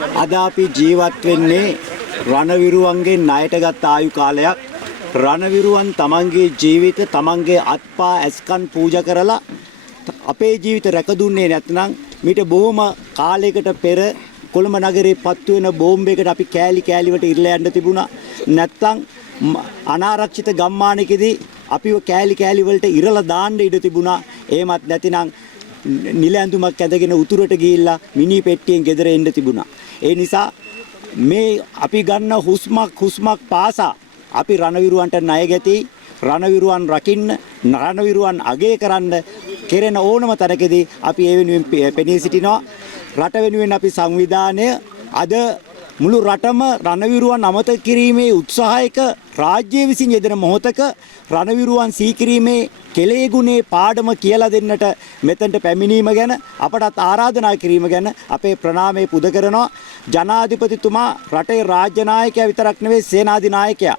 අද අපි ජීවත් වෙන්නේ රණවිරුවන්ගේ ණයට ගත් ආයු කාලයක්. රණවිරුවන් තමන්ගේ ජීවිත තමන්ගේ අත්පා ඇස්කන් පූජා කරලා අපේ ජීවිත රැකදුන්නේ නැත්නම් මීට බොහොම කාලයකට පෙර කොළඹ නගරේ පත්තු වෙන බෝම්බයකට අපි කෑලි කෑලි වලට ඉරලා යන්න තිබුණා. නැත්නම් අනාරක්ෂිත ගම්මානකදී අපිව කෑලි කෑලි වලට ඉරලා දාන්න ඉඩ තිබුණා. එහෙමත් නැතිනම් නිල ඇඳුමක් ඇඳගෙන උතුරට ගිහිල්ලා මිනි පෙට්ටියෙන් ගෙදර එන්න තිබුණා. ඒ නිසා මේ අපි ගන්න හුස්මක් පාසා අපි රණවිරුවන්ට ණය ගැති රණවිරුවන් රකින්න රණවිරුවන් අගය කරන්න කෙරෙන ඕනම තරකදී අපි ඒ වෙනුවෙන් පෙනී සිටිනවා. රට වෙනුවෙන් අපි සංවිධානය අද මුළු රටම රණවිරුවන් අමතක කිරීමේ උත්සාහයක රාජ්‍ය විසින් යෙදෙන මොහොතක රණවිරුවන් සීකිරීමේ කෙලේ ගුණේ පාඩම කියලා දෙන්නට මෙතෙන්ට පැමිණීම ගැන අපටත් ආරාධනා කිරීම ගැන අපේ ප්‍රණාමය පුද කරනවා. ජනාධිපතිතුමා රටේ රාජ්‍ය නායකයා විතරක් නෙවෙයි සේනාධිනායකයා.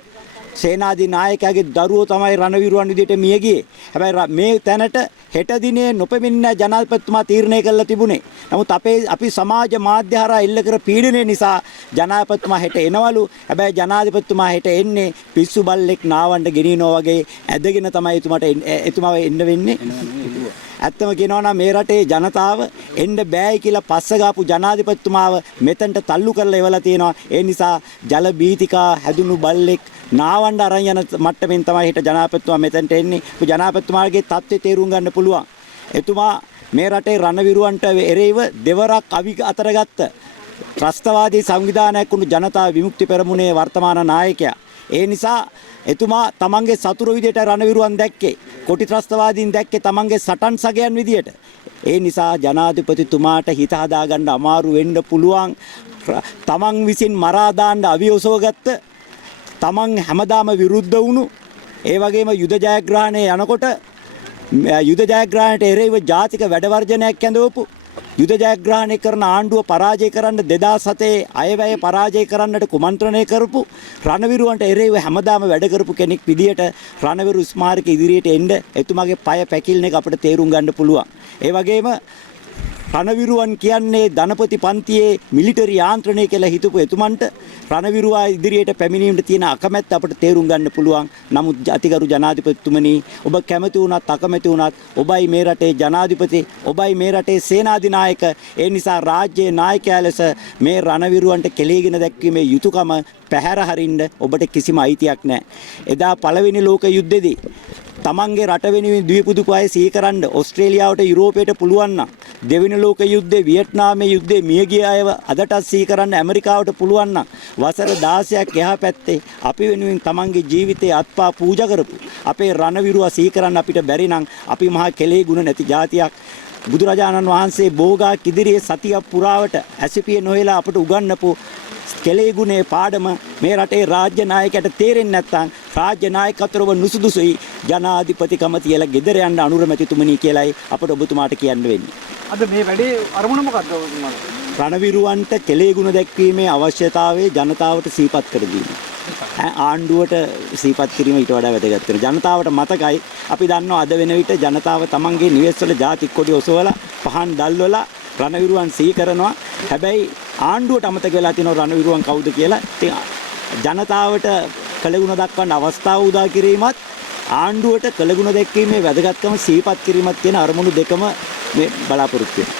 සේනාධිනායකයාගේ දරුවෝ තමයි රණවිරුවන් විදිහට මිය ගියේ. හැබැයි මේ තැනට හෙට දිනේ නොපෙමින්න ජනාධිපතිතුමා තීරණය කළා තිබුණේ. නමුත් අපි සමාජ මාධ්‍ය හරහා එල්ල කර පීඩනය නිසා ජනාධිපතිතුමා හෙට එනවලු. හැබැයි ජනාධිපතිතුමා හෙට එන්නේ පිස්සු බල්ලෙක් නාවන්න ගෙනිනෝ වගේ ඇදගෙන තමයි එතුමාව එන්න වෙන්නේ. ඇත්තම කියනවා නම් මේ රටේ ජනතාව එන්න බෑයි කියලා පස්ස ගාපු ජනාධිපතිතුමාව මෙතෙන්ට තල්ලු කරලා එවලා තියෙනවා. ඒ නිසා ජල බීතිකා හැදුණු බල්ලෙක් නාවන්න අරන් යන මට්ටමින් තමයි හිට ජනාධිපතිතුමා මෙතෙන්ට එන්නේ. ජනාධිපතිතුමාගේ தත්ත්වය තේරුම් ගන්න පුළුවන්. එතුමා මේ රටේ රණවිරුවන්ට එරෙහිව දෙවරක් අතරගත්ත ත්‍රස්තවාදී සංවිධානයක් වුණු ජනතා විමුක්ති පෙරමුණේ වර්තමාන නායකයා. ඒ නිසා එතුමා තමන්ගේ සතුරු විදියට රණවිරුවන් දැක්කේ. කොටි ත්‍රස්තවාදීන් දැක්කේ තමන්ගේ සටන් සගයන් විදියට. ඒ නිසා ජනාධිපතිතුමාට හිත හදාගන්න අමාරු වෙන්න පුළුවන්. තමන් විසින් මරා දාන්න අවියෝසවගත්ත තමන් හැමදාම විරුද්ධ වුණු ඒ වගේම යුද ජයග්‍රහණය යනකොට යුද ජයග්‍රහණයට එරෙහිව ජාතික වැඩවර්ජනයක් ඇඳවපු යුද ජයග්‍රහණය කරන ආණ්ඩුව පරාජය කරන්න 2007 අයවැය පරාජය කරන්නට කුමන්ත්‍රණය කරපු රණවිරුවන්ට එරෙහිව හැමදාම වැඩ කරපු කෙනෙක් විදියට රණවිරු ස්මාරක ඉදිරියට එන්න එතුමාගේ පය පැකිලන එක අපිට තේරුම් ගන්න පුළුවන්. ඒ වගේම රණවිරුවන් කියන්නේ ධනපති පන්තියේ මිලිටරි යාන්ත්‍රණය කියලා හිතපු එතුමන්ට රණවිරුවා ඉදිරියට පැමිණීමට තියෙන අකමැත්ත අපිට තේරුම් ගන්න පුළුවන්. නමුත් අතිගරු ජනාධිපතිතුමනි ඔබ කැමති වුණත් අකමැති වුණත් ඔබයි මේ රටේ ජනාධිපති ඔබයි මේ රටේ සේනාධිනායක. ඒ නිසා රාජ්‍යයේ නායකයා ලෙස මේ රණවිරුවන්ට කෙලීගෙන දැක්වීමේ යුතුයකම පැහැර හරින්න ඔබට කිසිම අයිතියක් නැහැ. එදා පළවෙනි ලෝක යුද්ධෙදී තමන්ගේ රට වෙනුවෙන් ද්වීපුදුපු අය සීකරන්න ඕස්ට්‍රේලියාවට යුරෝපයට පුළුවන් නම් දෙවෙනි ලෝක යුද්ධේ වියට්නාමයේ යුද්ධේ මියගිය අයව අදටත් සීකරන්න ඇමරිකාවට පුළුවන් නම් වසර 16ක් එහා පැත්තේ අපි වෙනුවෙන් තමන්ගේ ජීවිතේ අත්පා පූජා කරපු අපේ රණවිරුවා සීකරන්න අපිට බැරි නම් අපි මහා කෙලේ ගුණ නැති જાතියක්. බුදුරජාණන් වහන්සේ බෝගාක් ඉදිරියේ සතියක් පුරාවට ඇසිපිය නොහෙලා අපට උගන්වපු කෙලේ ගුණේ පාඩම මේ රටේ රාජ්‍ය නායකයට තේරෙන්නේ නැත්නම් රාජ්‍ය නායකත්වව නුසුදුසුයි ජනාධිපතිකම තියලා ගෙදර යන්න අනුර මැතිතුමනි කියලායි අපට ඔබතුමාට කියන්න වෙන්නේ. අද මේ වැඩේ අරමුණ මොකක්ද ඔබතුමාට? රණවිරුවන්ට කෙලේ ගුණ දැක්වීමේ අවශ්‍යතාවය ජනතාවට සිහිපත් කර දීම. ආණ්ඩුවට සිහිපත් කිරීම ඊට වඩා වැදගත් වෙනවා. ජනතාවට මතකයි අපි දන්නවා අද වෙන විට ජනතාව තමන්ගේ නිවෙස්වල ජාතික කොඩි ඔසවලා පහන් දැල්වලා රණවිරුවන් සිහි කරනවා. හැබැයි ආණ්ඩුවට අමතක වෙලා තියෙන රණවිරුවන් කවුද කියලා. ඉතින් ජනතාවට කළගුණ දක්වන්න අවස්ථාව උදා කිරීමත් ආණ්ඩුවට කළගුණ දැක්වීමේ වැදගත්කම සිහිපත් කිරීමත් කියන අරමුණු දෙකම මේ බලාපොරොත්තු වෙනවා.